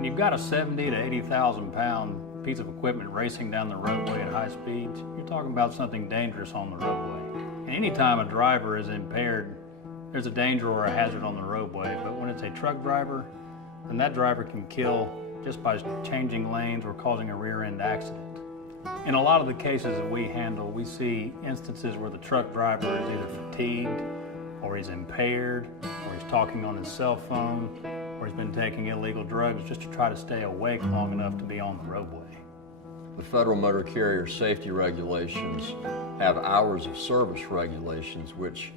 When you've got a 70 to 80,000 pound piece of equipment racing down the roadway at high speeds, you're talking about something dangerous on the roadway. And anytime a driver is impaired, there's a danger or a hazard on the roadway. But when it's a truck driver, then that driver can kill just by changing lanes or causing a rear-end accident. In a lot of the cases that we handle, we see instances where the truck driver is either fatigued, or he's impaired, or he's talking on his cell phone, or he's been taking illegal drugs just to try to stay awake long enough to be on the roadway. The federal motor carrier safety regulations have hours of service regulations which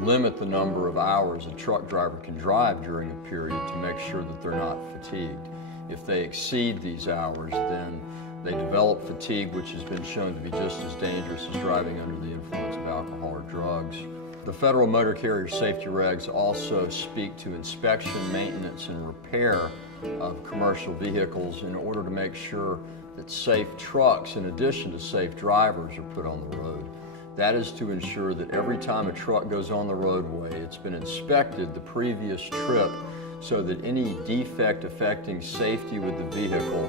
limit the number of hours a truck driver can drive during a period to make sure that they're not fatigued. If they exceed these hours, then they develop fatigue, which has been shown to be just as dangerous as driving under the influence of alcohol or drugs. The federal motor carrier safety regs also speak to inspection, maintenance, and repair of commercial vehicles in order to make sure that safe trucks, in addition to safe drivers, are put on the road. That is to ensure that every time a truck goes on the roadway, it's been inspected the previous trip so that any defect affecting safety with the vehicle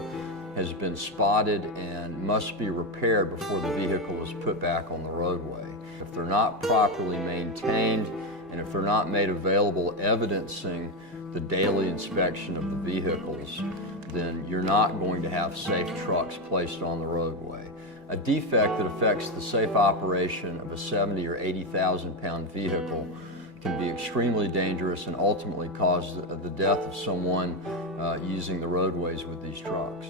has been spotted and must be repaired before the vehicle is put back on the roadway. If they're not properly maintained and if they're not made available evidencing the daily inspection of the vehicles, then you're not going to have safe trucks placed on the roadway. A defect that affects the safe operation of a 70 or 80,000 pound vehicle can be extremely dangerous and ultimately cause the death of someone using the roadways with these trucks.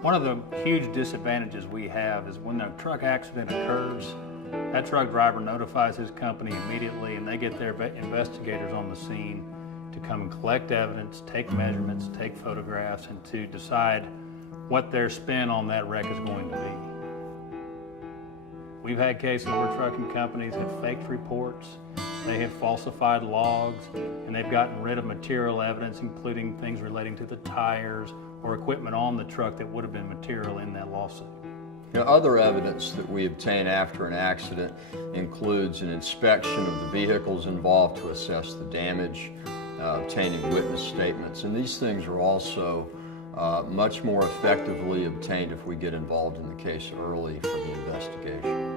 One of the huge disadvantages we have is when a truck accident occurs, that truck driver notifies his company immediately and they get their investigators on the scene to come and collect evidence, take measurements, take photographs, and to decide what their spin on that wreck is going to be. We've had cases where trucking companies have faked reports, they have falsified logs, and they've gotten rid of material evidence, including things relating to the tires or equipment on the truck that would have been material in that lawsuit. Now, other evidence that we obtain after an accident includes an inspection of the vehicles involved to assess the damage, obtaining witness statements, and these things are also much more effectively obtained if we get involved in the case early for the investigation.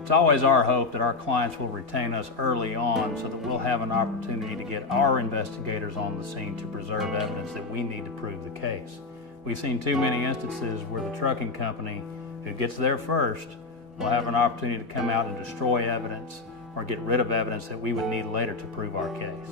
It's always our hope that our clients will retain us early on so that we'll have an opportunity to get our investigators on the scene to preserve evidence that we need to prove the case. We've seen too many instances where the trucking company who gets there first will have an opportunity to come out and destroy evidence or get rid of evidence that we would need later to prove our case.